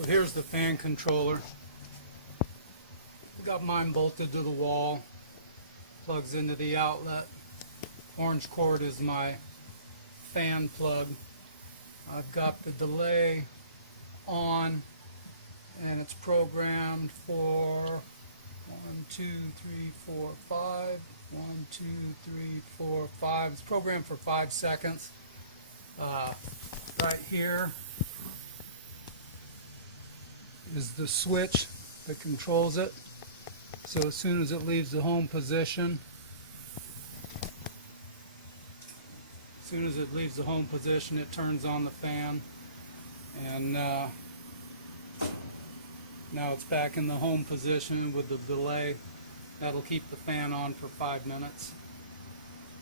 So here's the fan controller. Got mine bolted to the wall, plugs into the outlet. Orange cord is my fan plug. I've got the delay on, and it's programmed for 1, 2, 3, 4, 5. 1, 2, 3, 4, 5. It's programmed for 5 seconds. Right here is the switch that controls it. So as soon as it leaves the home position, it turns on the fan, and now it's back in the home position with the delay. That'll keep the fan on for 5 minutes.